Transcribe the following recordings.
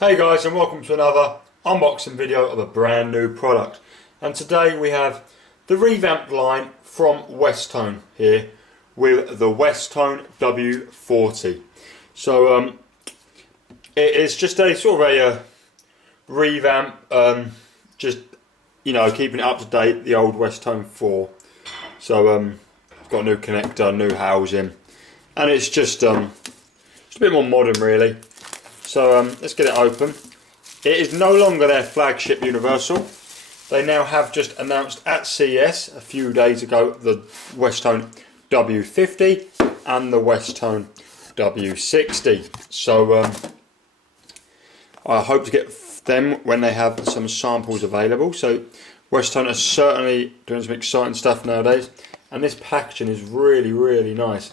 Hey guys, and welcome to another unboxing video of a brand new product. And today we have the revamped line from Westone here with the Westone W40. So it is just a sort of a revamp, just keeping it up to date, the old Westone 4. So it's got a new connector, new housing, and it's just a bit more modern really. So let's get it open. It is no longer their flagship universal. They now have just announced at CES a few days ago the Westone W50 and the Westone W60. So I hope to get them when they have some samples available. So Westone are certainly doing some exciting stuff nowadays, and this packaging is really nice.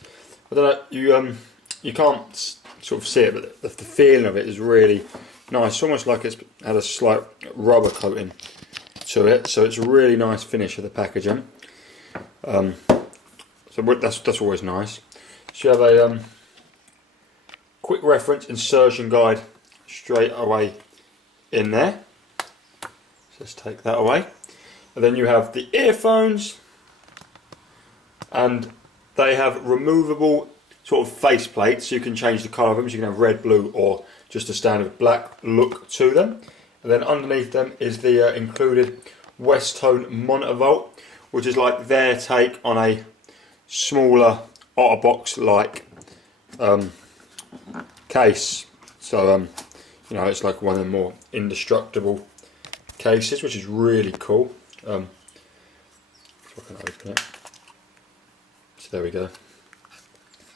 I don't know, you can't sort of see it, but the feeling of it is really nice. It's almost like it's had a slight rubber coating to it, so it's a really nice finish of the packaging. So that's always nice. So you have a quick reference insertion guide straight away in there. So let's take that away, and then you have the earphones, and they have removable sort of face plates, so you can change the colour of them, so you can have red, blue, or just a standard black look to them. And then underneath them is the included Westone monitor vault, which is like their take on a smaller OtterBox like case. So it's like one of the more indestructible cases, which is really cool. So I can open it. So there we go.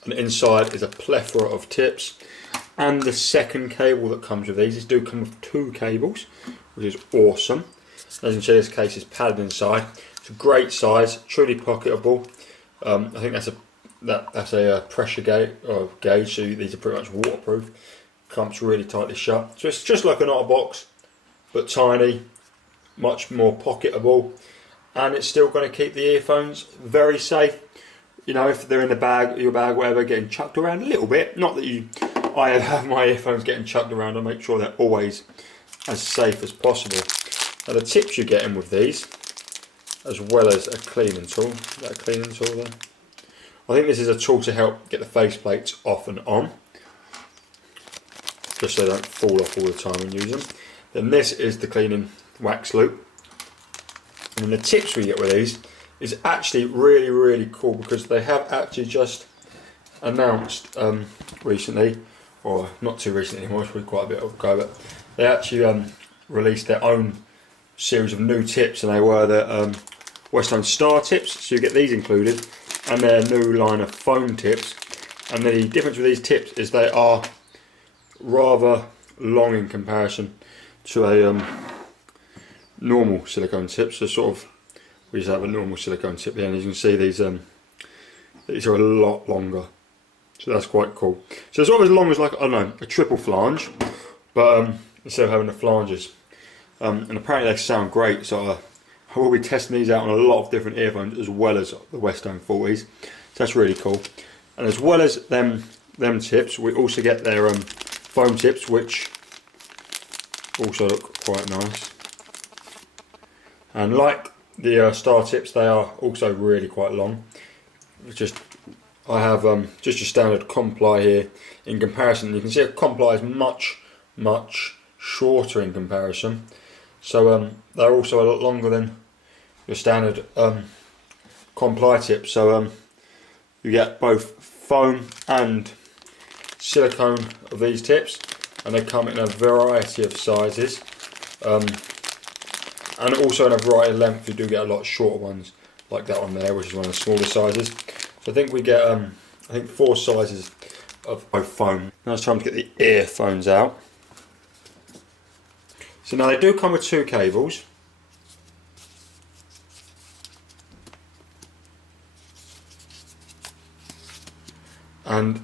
And inside is a plethora of tips and the second cable that comes with these. These do come with two cables, which is awesome. As you can see, this case is padded inside. It's a great size, truly pocketable. I think that's a pressure gauge, so these are pretty much waterproof. Comes really tightly shut. So it's just like an OtterBox, but tiny, much more pocketable, and it's still going to keep the earphones very safe. If they're in the bag, your bag, whatever, getting chucked around a little bit. Not that I have my earphones getting chucked around. I make sure they're always as safe as possible. Now the tips you're getting with these, as well as a cleaning tool. Is that a cleaning tool there? I think this is a tool to help get the face plates off and on, just so they don't fall off all the time when you use them. Then this is the cleaning wax loop. And the tips we get with these is actually really cool, because they have actually just announced recently, or not too recently anymore, it's probably quite a bit ago, but they actually released their own series of new tips, and they were the Westone Star tips, so you get these included, and their new line of foam tips. And the difference with these tips is they are rather long in comparison to a normal silicone tip. So sort of, we just have a normal silicone tip here, and as you can see, these are a lot longer, so that's quite cool. So it's almost as long as, like, I don't know, a triple flange, but instead of having the flanges. And apparently they sound great, so I will be testing these out on a lot of different earphones, as well as the Westone 40s. So that's really cool. And as well as them tips, we also get their foam tips, which also look quite nice. And like the Star tips, they are also really quite long. I have just your standard Comply here. In comparison, you can see a Comply is much shorter in comparison. So they're also a lot longer than your standard Comply tip. So you get both foam and silicone of these tips, and they come in a variety of sizes. And also in a variety of length. You do get a lot shorter ones, like that one there, which is one of the smaller sizes. So I think we get 4 sizes of both foam. Now it's time to get the earphones out. So now they do come with 2 cables. And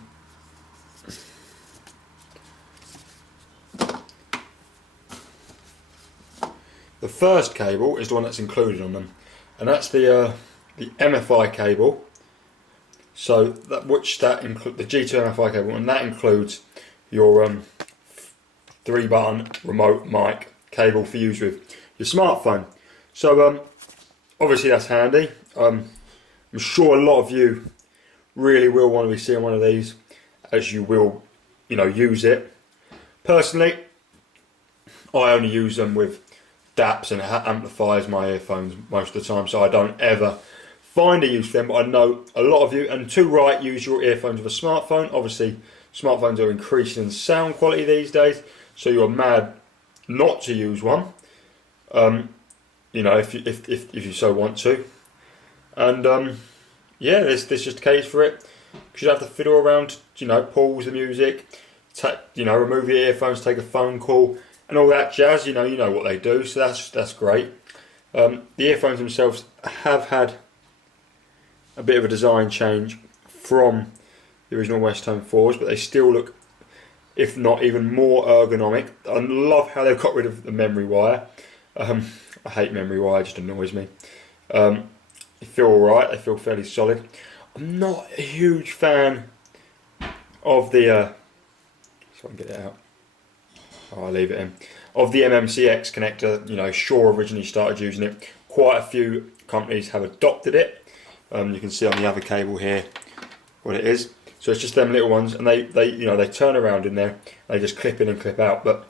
the first cable is the one that's included on them, and that's the MFI cable. So that includes the G2 MFI cable, and that includes your 3-button remote mic cable for use with your smartphone. So obviously that's handy. I'm sure a lot of you really will want to be seeing one of these, as you will, use it. Personally, I only use them with DAPs and amplifiers, my earphones, most of the time, so I don't ever find a use for them. But I know a lot of you, and to right, use your earphones with a smartphone. Obviously, smartphones are increasing in sound quality these days, so you're mad not to use one. If you so want to. And yeah, there's just a case for it. Because you have to fiddle around, pause the music, remove your earphones, take a phone call, and all that jazz. You know what they do, so that's great. The earphones themselves have had a bit of a design change from the original Westone 4s, but they still look, if not even more ergonomic. I love how they've got rid of the memory wire. I hate memory wire, it just annoys me. They feel alright, they feel fairly solid. I'm not a huge fan of the, so I can get it out. Oh, I'll leave it in. Of the MMCX connector. Shure originally started using it. Quite a few companies have adopted it. You can see on the other cable here what it is. So it's just them little ones, and they turn around in there. They just clip in and clip out. But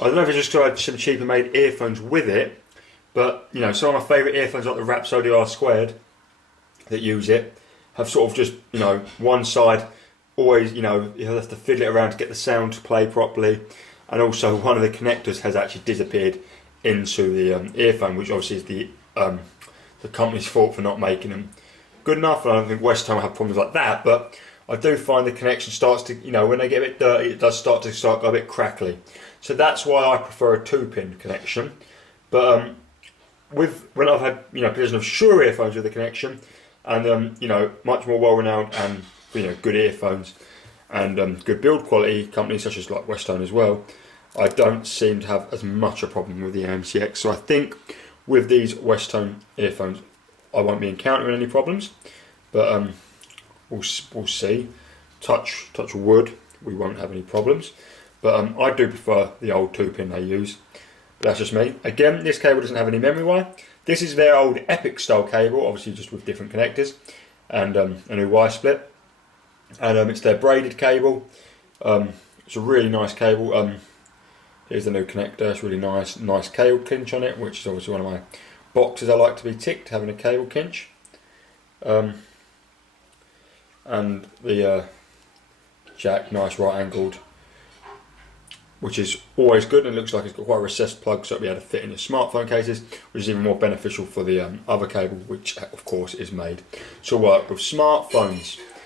I don't know if it's just tried some cheaper made earphones with it. But some of my favourite earphones, like the Rhapsody R2 that use it, have sort of just one side always you have to fiddle it around to get the sound to play properly, and also one of the connectors has actually disappeared into the earphone, which obviously is the company's fault for not making them good enough. And I don't think Westone have problems like that, but I do find the connection starts to, when they get a bit dirty, it does start go a bit crackly. So that's why I prefer a 2-pin connection. But when I've had possession of Shure earphones with a connection, and much more well-renowned and good earphones and good build quality companies such as like Westone as well, I don't seem to have as much a problem with the MCX. So I think with these Westone earphones, I won't be encountering any problems. But we'll see. Touch wood, we won't have any problems. But I do prefer the old 2-pin they use. But that's just me. Again, this cable doesn't have any memory wire. This is their old Epic style cable, obviously just with different connectors and a new wire split. And it's their braided cable. It's a really nice cable. Here's the new connector. It's really nice cable kinch on it, which is obviously one of my boxes I like to be ticked, having a cable kinch. And the jack, nice right angled, which is always good, and it looks like it's got quite a recessed plug, so it'll be able to fit in your smartphone cases, which is even more beneficial for the other cable, which of course is made to work with smartphones.